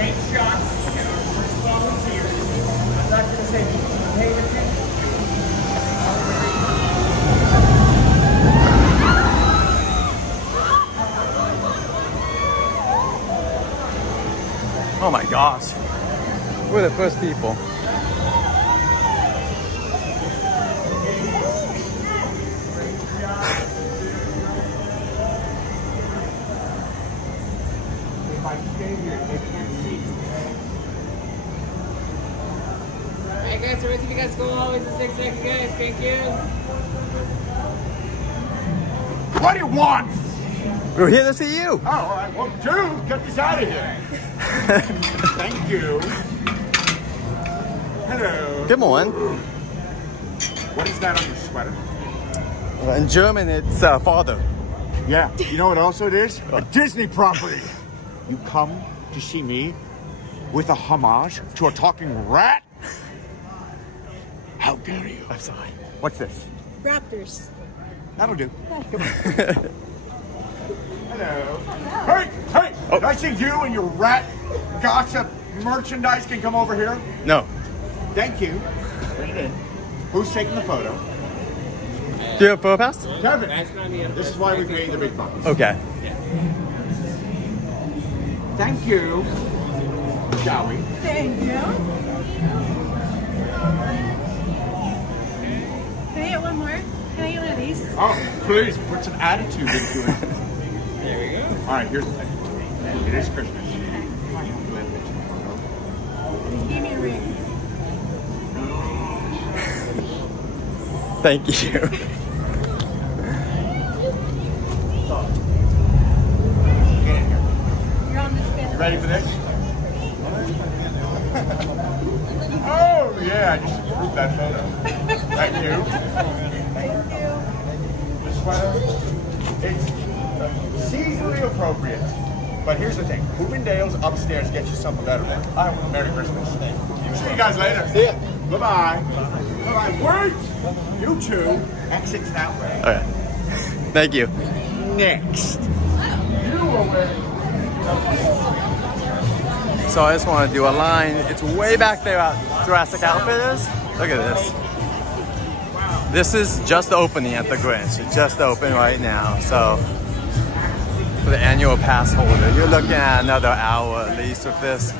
great shot and our first volunteer. I'm not going to say pay attention. Oh my gosh. We're the first people. If I stay here, they can't see you. Alright guys, the rest of you guys go always in 6 seconds, guys. Thank you. What do you want? We're here to see you. Oh, all right. Well, dude, get this out of here. Thank you. Hello. Good morning. What is that on your sweater? In German, it's father. Yeah. You know what also it is? A Disney property. You come to see me with a homage to a talking rat? How dare you? I'm sorry. What's this? Raptors. That'll do. Come on. Hello. Hey, hey! Oh. I think you and your rat gossip merchandise can come over here. No. Thank you. Bring it in. Who's taking the photo? Do you have a photo pass? Kevin. This is why we pay the big bucks. Okay. Thank you. Shall we? Thank you. Can I get one more? Can I get one of these? Oh, please put some attitude into it. There we go. All right, here's the thing. It is Christmas. Give me a ring. Thank you. Get in here. You're on the spin. You ready for this? Oh, yeah, I just approved that photo. Thank you. Thank you. This sweater, it's seasonally appropriate. But here's the thing. Hoopendale's upstairs get you something better. Merry Christmas. See you guys later. See ya. Bye-bye. Bye-bye. Wait! You two, exits that way. Okay. Thank you. Next. You away. So I just want to do a line. It's way back there at Jurassic Outfitters. Look at this. This is just opening at the Grinch. It's just open right now. So for the annual pass holder, you're looking at another hour at least with this.